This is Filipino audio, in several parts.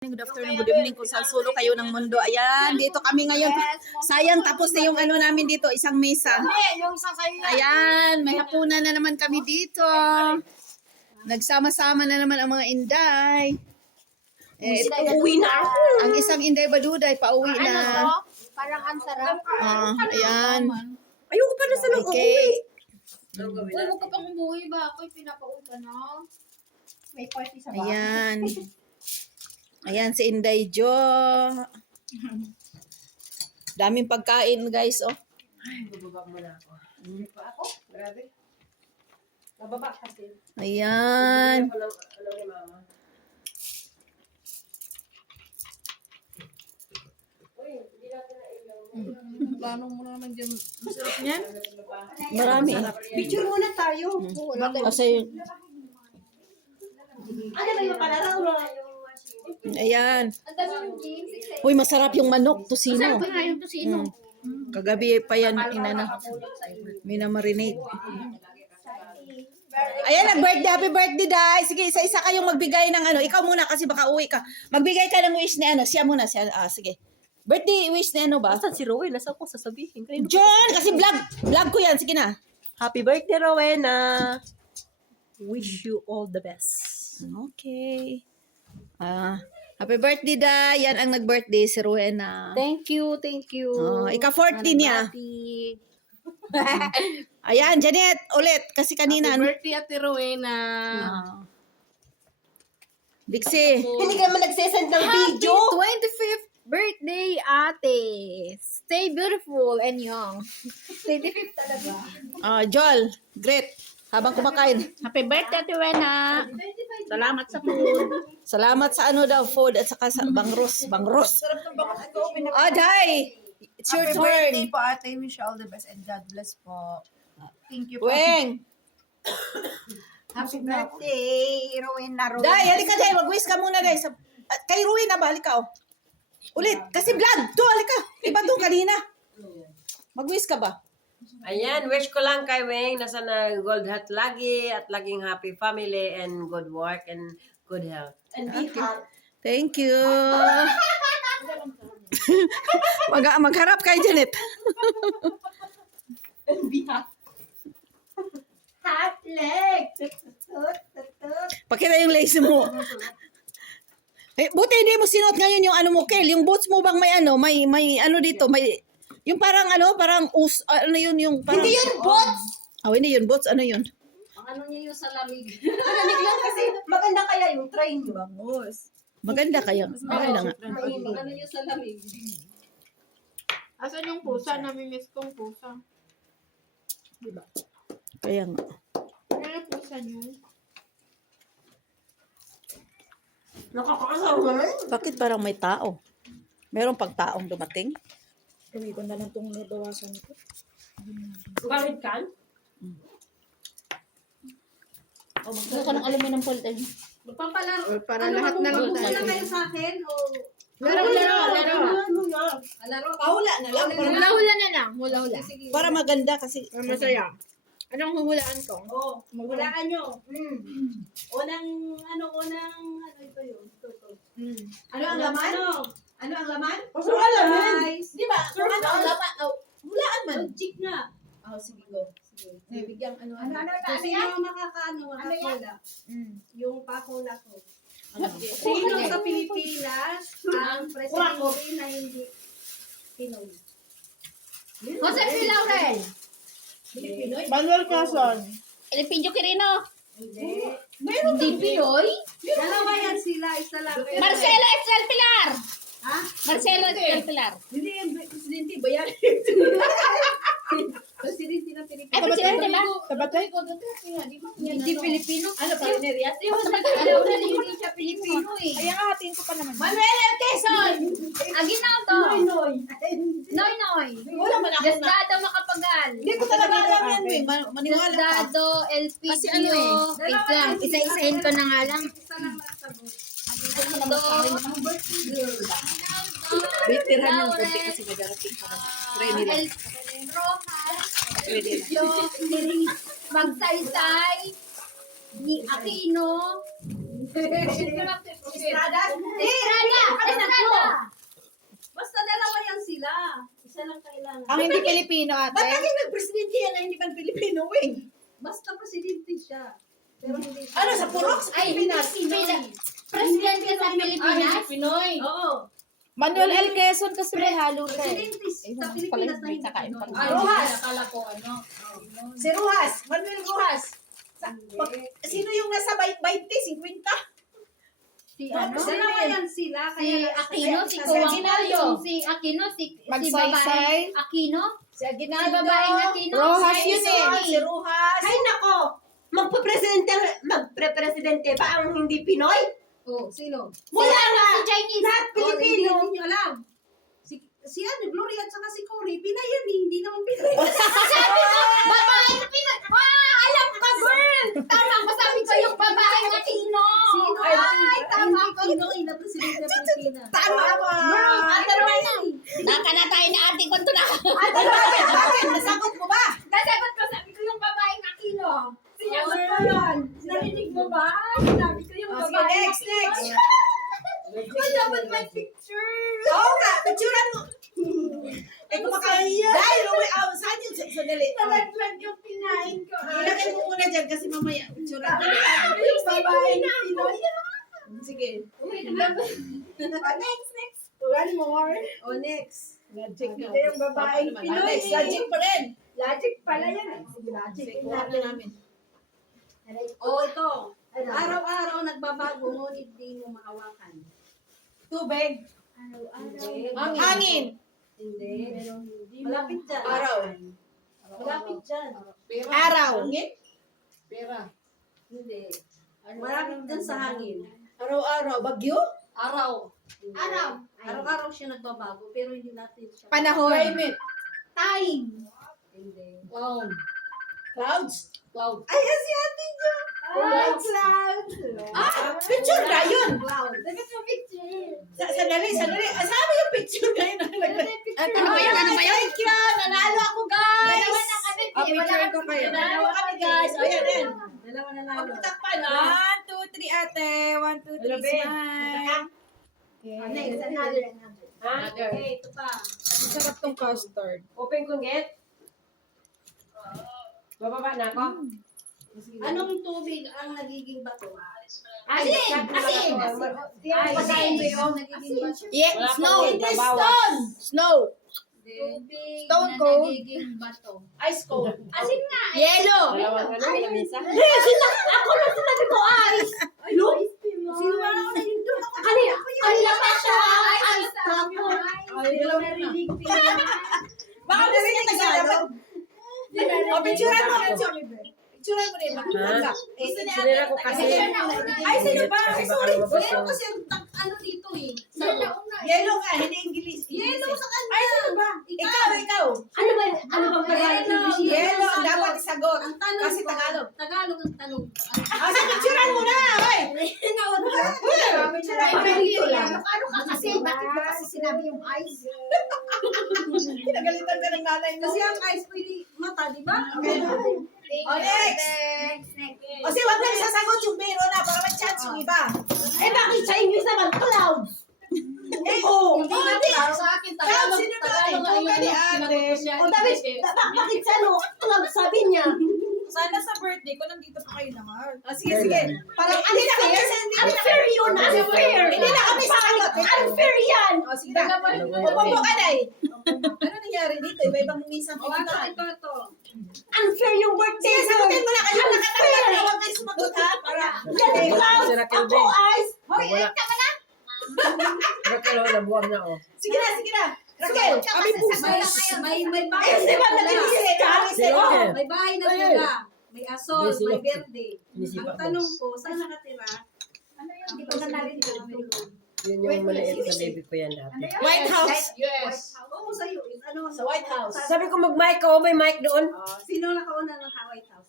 Good afternoon, good evening kung saan sulo kayo ng mundo. Ayan, dito kami ngayon. Sayang, tapos na yung ano namin dito, isang mesa. Ayan, may hapunan na naman kami dito. Nagsama-sama na naman ang mga inday. Uwi na ako. Ang isang inday baduday, pauwi na. Parang ang sarap. Ayan. Ayoko pa na sa nang Okay. uuwi. Huwag ka pang umuwi ba? Ako'y pinapauwi ka na. May party sa bahay. Ayan. Ayan si Inday Jo. Daming pagkain, guys, oh. Ay, bababa muna ako. Pa ako? Grabe. Bababa kasi. Ayan. Alam ni mama. Uy, hindi natin na ilaw. Plano mo na naman dyan. Masarap niyan. Marami. Picture muna tayo. Kasi, Ano ba yung palaraw mo? ayan. Ang dami yung jeans. Uy, masarap yung manok, tusino. Masarap nga yung tusino. Kagabi pa yan, inana. Minamarinate. Ayan, nag-birthday. Happy birthday, Day. Sige, isa-isa kayong magbigay ng ano. Ikaw muna kasi baka uwi ka. Magbigay ka ng wish ni ano. Siya muna. Siya, sige. Birthday wish ni ano ba? Saan si Rowena? Nasa ko sasabihin. John! Kasi vlog. Vlog ko yan. Sige na. Happy birthday, Rowena! Wish you all the best. Okay. Happy birthday, Day. Yan ang nag-birthday si Rowena. Thank you, thank you. Ika-14 niya. Ayan, Janet, ulit. Kasi kanina. Happy birthday, Ate Rowena. Dixie. Hindi ka naman nagsesend ng video. 25th birthday, ate. Stay beautiful and young. 25th talaga. Joel, great. Habang kumakain. Happy birthday, Ate Rowena. Salamat sa food. Salamat sa ano daw, food at saka sa bangros. Bangros. Day! It's your Happy birthday turn. po, Ate. Wish you all the best and God bless po. Thank you po. Weng! Happy birthday, Rowena. Day, halika Day. Mag-wish ka muna Day. Kay Ruin na ba? Halika oh. Ulit. Kasi vlog. To, halika. Iba to kanina. Mag-wish ka ba? Ayan, wish ko lang kay Weng na sana gold health lagi at laging happy family and good work and good health. And be hot. Thank you. Magharap kay Janet. Hot leg. Pakita yung lace mo. Buti hindi mo sinuot ngayon yung ano mo, Kel. Yung boots mo bang may ano, may ano dito, may yung parang ano, parang ano yun yung parang Hindi yun bots. hindi yun boots, ano yun? Ang ano niya yung sa lamig. Malamig lang kasi maganda kaya yung try nyo. Maganda kaya. Maganda nga. Mainit. Ano yung sa lamig? Asan yung pusa? Namimiss kong pusa. Kaya nga. Ano yung pusa niyo? Nakakaasaw naman. Bakit parang may tao? Merong pagtaong dumating? Gawin ko na lang itong nabawasan ko. Bakit kan? Gusto ko ng aluminum foil tayo. Magpapalaro. Para lahat na lang Wala tayo. kayo sa akin o... Laro. Paula na lang. Hula-hula na lang. Hula-hula. Para maganda kasi. Masaya. Anong huhulaan ko? Oo. Maghulaan nyo. Unang ito yun. Ano ang laman? Ano ang laman? Ano ang laman? Rice. Di ba? Ano ang laman? Hulaan man. Jig nga. Sige, go. Sige. Bigyan ano. Kasi yung makakahula. Yung pakula ko. Ano? Sino sa Pilipinas ang presidente na hindi Pinoy? Jose P. Laurel. Pinoy? Manuel Quezon. Elipinyo Quirino. Hindi. Hindi Pinoy. Dalawa yan sila. Isa lang. Marcelo Excel Pilar. Ha? Marcelo Excel Pilar. Hindi yan. Presidente ba yan? Presidente ng Pilipinas. Ay, presidente ba? Tabatay? Hindi Pilipino. Ano pa yun? Alam na hindi siya Pilipino eh. Ayan nga, hatiin ko pa naman. Manuel M. Quezon. Aginoto. Noy. Noy Noy. Wala man ako na. Desdado Makapagal. Hindi ko talaga alam yan, Weng. Maniwala ka. Desdado, Elpidio. Kasi ano eh. Wait lang, isa-isahin ko na nga lang. Isa lang nasagot. Bitirhan ng konti kasi magarating ka. Ready lang. Ready lang. Magsaysay, ni Aquino, Estrada? Basta dalawa yan sila. Isa lang kailangan. Ang hindi Pilipino, ate. Ba't naging nag-presidente yan na hindi man Pilipino, Wing? Basta presidente siya. Pero hindi siya. Ano, sa Purok? Sa Pilipinas? Presidente sa Pilipinas? Pinoy? Oo. Manuel L. Quezon kasi may halo ka eh. Presidente sa Pilipinas na hindi Pinoy. Rojas. Akala ko ano. Si Rojas. Manuel Rojas. Sino yung nasa 20, 50? Dalawa yan sila. Si Aquino, si Aguinaldo. si Aquino, si Magsaysay. babaeng Aquino. Si Aguinaldo. Si babaeng Aquino. Rojas Si yun eh. Soy. Si Rojas. Ay, nako! Magpre-presidente ba ang hindi Pinoy? Oh, sino? Wala nga! Si Chinese. Lahat Pilipino! Hindi nyo alam. Si Gloria at saka si Cory, Pinay yan eh. Hindi naman Pinay. Babaeng Pinoy. Alam ko, girl. Tama ko, sabi ko yung babaeng Aquino. Sino? Ay, tama ko. Pinoy na presidente ng Pilipinas. Tama ba? Ate Rowena. Naka na tayo na ate kwanto na. Ate, bakit? Nasagot mo ba? Nasagot ko, sabi ko yung babaeng Aquino. Sinagot ko Oh. yun. Narinig mo ba? Sinabi ko yung Oh, sige, babaeng next, next. Ay, dapat may picture. Oo nga, picturean mo. Eh, kumakaya. Dahil, saan yun? Sandali. Nalaglag yung pinain ko. Ilagay mo muna dyan kasi mamaya. Picturean mo. Yung babaeng Pinoy. Sige. Next, next. One more. Oh, next. Logic na. Yung babaeng Pinoy. Next, logic pa rin. Logic pala yan. Sige, logic. Sige, kuha na namin. Oh, ito. Araw-araw nagbabago, ngunit di mo mahawakan. Tubig. Araw-araw. Hangin. Hindi. Malapit dyan. Araw. Malapit dyan. Araw. Hindi. Malapit dyan sa hangin. Araw-araw. Bagyo? Araw. Araw. Araw-araw siya nagbabago, pero hindi natin siya. Panahon. Climate. Time. Hindi. Clouds. Cloud. Ay, si Ate Jo. Cloud. Picture na yun. Cloud. Dapat mo picture. Sandali. Asama yung picture na yun. Ano ba yun? Ano ba yun? Thank you. Nanalo ako, guys. Dalawa na kami. Picture ko kayo. Nanalo kami, guys. O, yan. Dalawa na lalo. Pagtakpan. 1, 2, 3, ate. 1, 2, 3, smile. Next, another. Ha? Okay, ito pa. Masarap tong custard. Open kong get. Bababa na ako. Anong tubig ang nagiging bato? Ay, Asin! Pagkain ba yung nagiging bato? Yeah, Wala snow. pa rin, babawas. Snow. Tubig Stone na cold. nagiging bato. Ice cold. Asin nga. Yellow. Dalawang ano, lamisa. Ako lang sinabi ko ice. Look! Sino ba ako na yun doon? Kanina pa siya. Ice. Ay, narinig din. Baka kasi na Tagalog. O, picturean mo. Picturean mo rin. Ha? Sinira ko kasi. Ay, sino ba? Kasi baka lumabas Pero yung... kasi ano dito eh. Yellow nga, hindi English. Yellow sa kanya. Ay, sino ba? Ikaw. Ano ba? Ano bang Yellow. Yellow, ang dapat isagot. Ang tanong Kasi ko, Tagalog. Tagalog ang tanong. Ah, sa picturean mo na, oy. Picturean mo na dito lang. Ano ka kasi? Bakit mo kasi sinabi yung ice? Pinagalitan ka ng nanay mo. Kasi ang ice pwede mata, di ba? O, next. Kasi wag na isasagot yung biro na para mag-chance yung iba. Eh, bakit sa English naman? Clouds! Eh, oo. Hindi na klaro sa akin. Tagalog. Sino ba? Tagalog ang Ikaw ni yun. ate. Sinagot ko siya. O, bakit sa ano? Clouds sabi niya. Sana sa birthday ko, nandito pa kayo naman. Sige. Parang, hindi na kami Unfair yun! Unfair! Hindi na kami sasagot. Unfair yan! O, sige na. Upo po ka na eh. Ano nangyari dito? Iba-ibang minsan O, ito. Unfair yung birthday Sige, mo! sagutin mo na kayo. Nakatagal na. Huwag kayo sumagot ha. Para, Yan, Clouds! Ako, Ice! Hoy, tama na. Raquel, nabuwag na ako. sige na. Raquel, kami po. May bahay Ay, di ba na nag-iisip ka? buga. May bahay na buga. May asol, Yes, may sila. verde. Sinisipa Ang ko. tanong ko, saan nakatira? Hindi ko na narinig. Yun yung maliit sa baby ko yan dati. White House. Oo, sa'yo. Ano, Sa White House. Sabi ko mag-mic ako, may mic doon. Sino nakauna ng White House?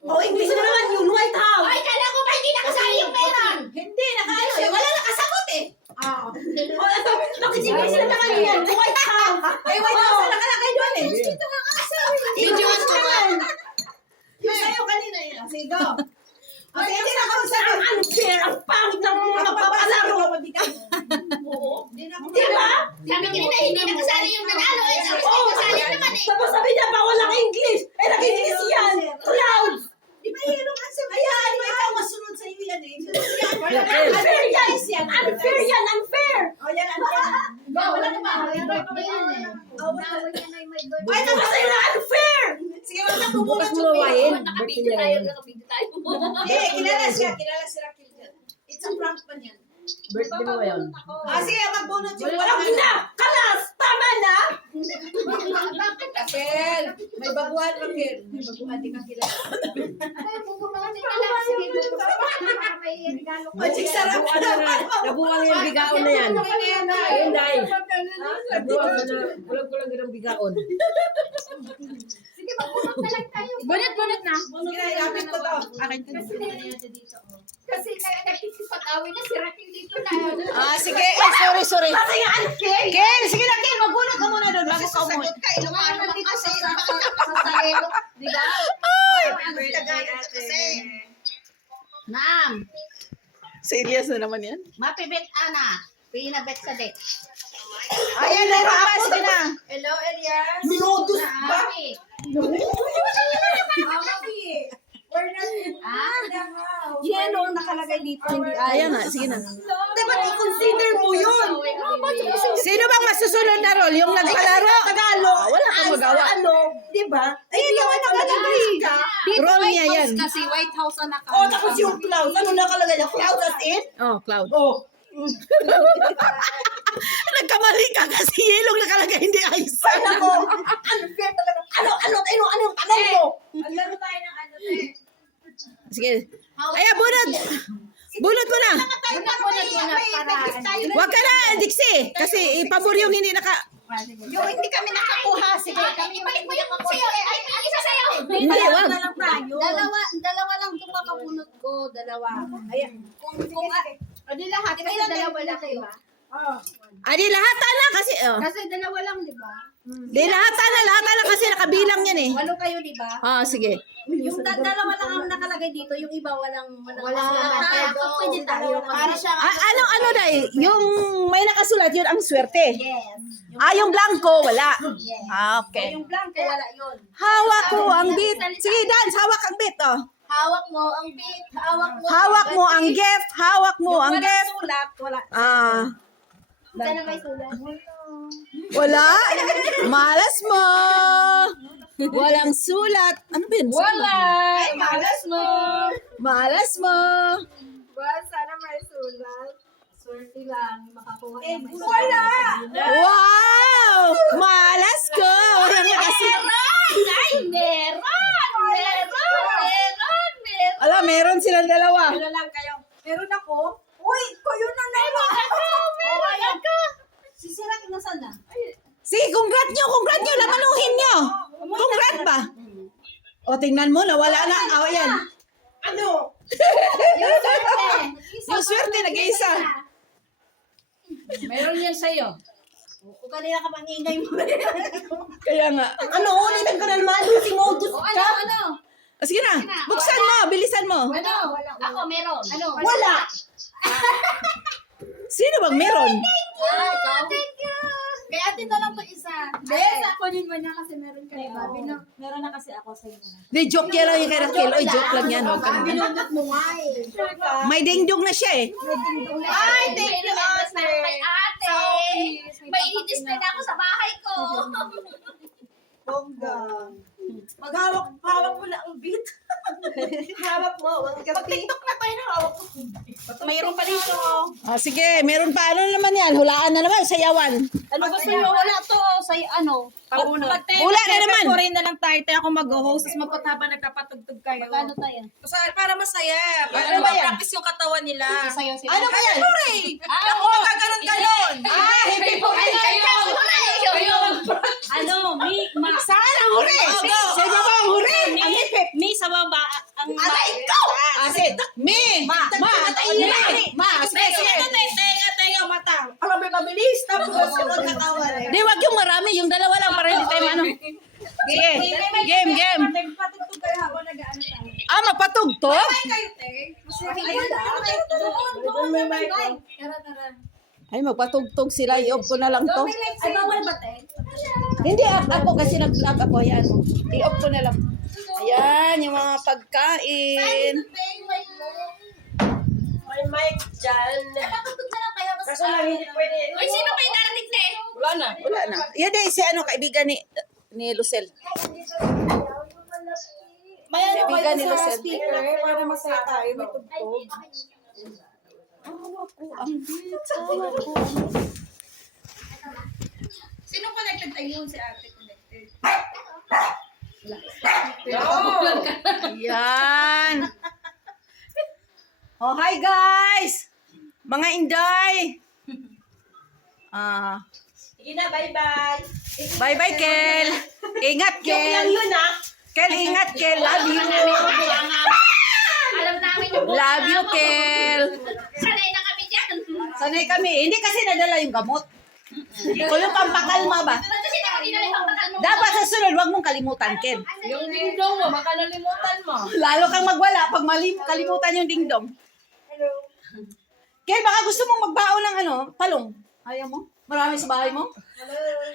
Oh, English na naman yun, White House! Hoy, kala ko ba hindi nakasali yung meron? Hindi, nakaano eh. Wala nakasagot eh. Oh, bakit English na naman yan, White House! Eh, White House na nakalagay doon eh. Video Yung sa'yo kanina yun. Sige, go. Okay, hindi na ako sagot. Unfair! Ang pangit ng mga magpapalaro! Di ba? Sabi ko na hindi nakasali yung nanalo. Eh, ako nakasali naman eh. Tapos sabi niya, bawal ang English! Eh, nag-English yan! Clouds! Di ba yun ang answer? Ayan, ikaw masunod sa iyo yan eh. Unfair yan! Unfair yan! Unfair! O yan, answer. Wala ka ba? Birthday yan eh. Bawal yan ay may birthday. Ay, tapos sa'yo na unfair! Sige, wala kang bubunot Bukas yung mo mawain. Nakabidyo tayo. Nakabidyo tayo. Eh, kilala siya. Kilala si Raquel dyan. It's a prank pa niyan. Birthday mo ngayon. Sige, magbunot yung Walang gina! Kalas! Tama na! Raquel, may baguhan, Raquel. May baguhan, di ka kilala. Ay, bubunot ka lang. Sige, bubunot. May regalo ko. Magic sarap ka naman. Nabuwang yung bigaon na yan. Ayun, Day. Nabuwang na. Kulang-kulang ng bigaon. Sige, bubunot na lang tayo. Bunot na. Sige, ilapit ko to. Akin ka. Kasi nakikipag-away na si Raquel dito na. Sige. Sorry. Kasi nga unfair! Ken, sige na, Ken. Magbunot ka muna doon bago ka umuwi. Ilocano naman kasi. Sa salero. Di ba? Ma'am, Serious na naman yan. mapibet ana. Pinabet sa det. Ayan, meron pa. Sige na. Hello, Elias. Minodus ba? Mami. We're not Ah, in the house. Yellow nakalagay dito. Hindi Ayan na, sige na. Dapat i-consider mo yun! Sino bang masusunod na role? Yung nagpalaro? Tagalog! Wala kang magawa. Ano? Di ba? Ay, hindi ako nag-English ka. Role niya yan. Kasi White House ang Oh, tapos yung clouds. Ano nakalagay niya? Clouds as in? Oh, Cloud. Oh. Nagkamali ka kasi yellow nakalagay, hindi ice. Ay, nako. Unfair talaga. Ano yung tanong mo? Maglaro tayo ng ano, eh. Sige. Ayan, bunot. Bunot mo na. Huwag ka na, Dixie. Kasi ipabor yung hindi naka... Yung hindi kami nakakuha. Sige, ibalik mo yung sa'yo. Ay, ang isa sa'yo. Hindi, wag. Dalawa lang itong makabunot ko. Dalawa. Ayan. Kung di lahat, kasi dalawa lang kayo. Di lahatan na kasi... Oh. Kasi dalawa lang, di ba? Di lahatan na kasi nakabilang yan eh. Walo kayo, di ba? Sige. Yung dalawa lang ang nakalagay dito, yung iba walang nakalagay. Pwede tayo. Para siya. Ano dahil? Yung may nakasulat, yun ang swerte. Yes. Yung blanco, wala. Yes. Okay. Yung blanco, wala yun. Hawak ko ang beat. Sige, dance. Hawak ang beat, oh. Hawak mo ang beat. Hawak mo ang gift. Hawak mo ang gift. sulat. Wala. Sana may sulat. Wala. Malas mo. Walang sulat. Ano ba yun? Wala. Ay, malas mo. Malas mo. Sana may sulat. Swerte lang. Makakuha naman. Wala! Wow! Malas ko. Walang nakasulat. Ay, meron! Alam, meron silang dalawa. Ano lang kayo? Meron ako. Uy, ko yun na naman. Si Sirak, nasaan na? Sige, congrats nyo. Lamanuhin nyo. Congrats ba? O, tingnan mo, nawala na. Ayan. Ano? Yung swerte, nag-iisa. Meron yan sa'yo. Kung kanina ka pangingay mo. Kaya nga. Ano? Ulitin ko na naman. Si Modus ka. O, sige na. Buksan mo. Bilisan mo. Ano? Ako, meron. Ano? Wala. Sino bang meron? Thank you. Kaya atin na lang to isa. Yes, ako din mo niya kasi meron kayo. Meron na kasi ako sa inyo. Di, joke yan lang yung kay Raquel. Oy, joke lang yan. Huwag ka na. Binunod mo nga eh. May dingdong na siya eh. Ay, thank you, ate. Kay ate. May i-display na ako sa bahay ko. Bongga. Hawak mo na ang beat. Hawak mo. Pag-tiktok na tayo na hawak mo. Mayroon pa dito. Sige, meron pa. Ano naman yan? Hulaan na naman. Sayawan. Ano gusto nyo? Wala to. Sa ano? Pag-unod. Hula na naman. Rin na lang tayo. Tayo ako mag-host. Tapos magpataba nagkapatugtog kayo. Ano tayo? Para masaya. Ano Para ba yan? ma-practice yung katawan nila. Sa'yo sila. Ano ba yan? Hooray! Magkaganon-ganon. Happy Ano? Saan ang huri? Sa baba ang huri. Ang hipip. May sa baba. Ang ikaw! Asin. Me. Ma. Sige. Tenga, mata. Ang mabilis. Tapos sunod katawan. Di, wag yung marami. Yung dalawa lang para hindi tayo ano. Sige. Game. Nagpatugtog kayo habang nag-ano tayo. magpatugtog? Ay, magpatugtog sila. I-off ko na lang to. Ay, bawal ba, te? Hindi, ako kasi nag-vlog ako. Ayan. I-off ko na lang. Ayan, yung mga pagkain. May mic dyan. Patugtog na lang kayo. Kaso lang hindi pwede. Ay, sino kayo narinig, te? Wala na. Wala na. Yan din, si kaibigan ni Lucel. May ano Kaibigan ni kayo sa Lucel. speaker para masaya tayo. May tugtog. Sino connected tayo si ate connected? Ayan. Oh, hi guys! Mga Inday! Sige na, bye-bye. Bye-bye, Kel! Ingat, Kel! Yun ah. Kel, ingat, Kel! Love you! Alam namin yung Love you, Kel! sanay na kami dyan. Sanay kami. Hindi kasi nadala yung gamot. Kung yung pampakalma ba? Ba't kasi hindi kami nalipagpagal mo? Dapat sa sunod, huwag mong kalimutan, Kel. Yung ding-dong mo, baka nalimutan mo. Lalo kang magwala pag kalimutan yung dingdong. Hello. Kel, baka gusto mong magbaon ng talong. Ayaw mo? Marami sa bahay mo?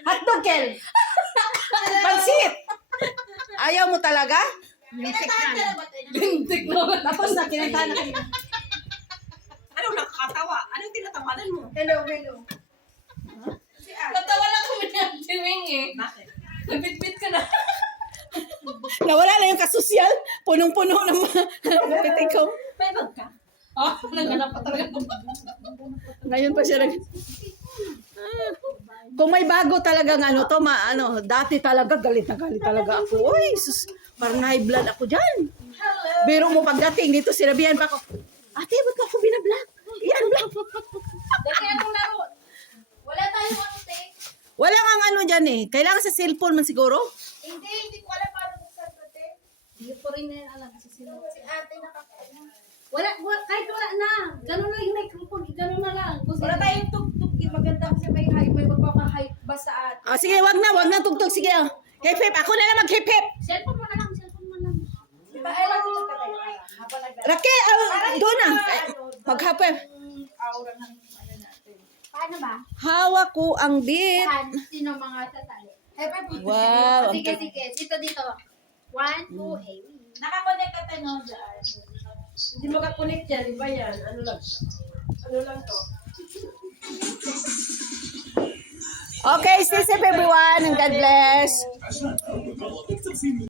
Hotdog, Kel! Pansit! Ayaw mo talaga? Bintik naman. Tapos na, kinantahan na kanina. Ano nakakatawa? Anong tinatawanan mo? Hello. Natawa lang kami ni Ate Wing eh. Bakit? Nabitbit ka na. Nawala na yung kasosyal. Punong-puno ng mga pitikaw. May bag ka? Oh, naghanap pa talaga. Ngayon pa siya Kung may bago talagang dati talaga galit na galit talaga ako. Uy, sus, parang high blood ako dyan. Biro mo pagdating dito, sinabihan pa ako, ate, ba't ako binablog? Yan, vlog. Dati anong laro? Wala tayong ano, te. Wala nga dyan eh. Kailangan sa cellphone man siguro. Hindi ko alam paano buksan ko, te. Hindi ko rin na alam kasi sino. Si ate nakakaano. Kahit wala na. Ganun lang yung microphone. Ganun na lang. Wala tayong tugtog. Maganda kasi may magpapa-hype ba sa atin. Sige, wag na tugtog. Sige, hip hip. Ako na lang mag-hip hip. Cellphone mo na lang. Diba? Ay, lang dito ka tayo. Habang Raquel, doon na. Mag-hip. aura ng ano natin. Paano ba? Hawak ko ang beat. Sino mga tatali? Wow. Sige. Dito. 1, 2, 8. Nakakonect ka tayo dyan. Hindi makakonect yan. Iba yan. Ano lang to? Okay, stay safe everyone and God bless.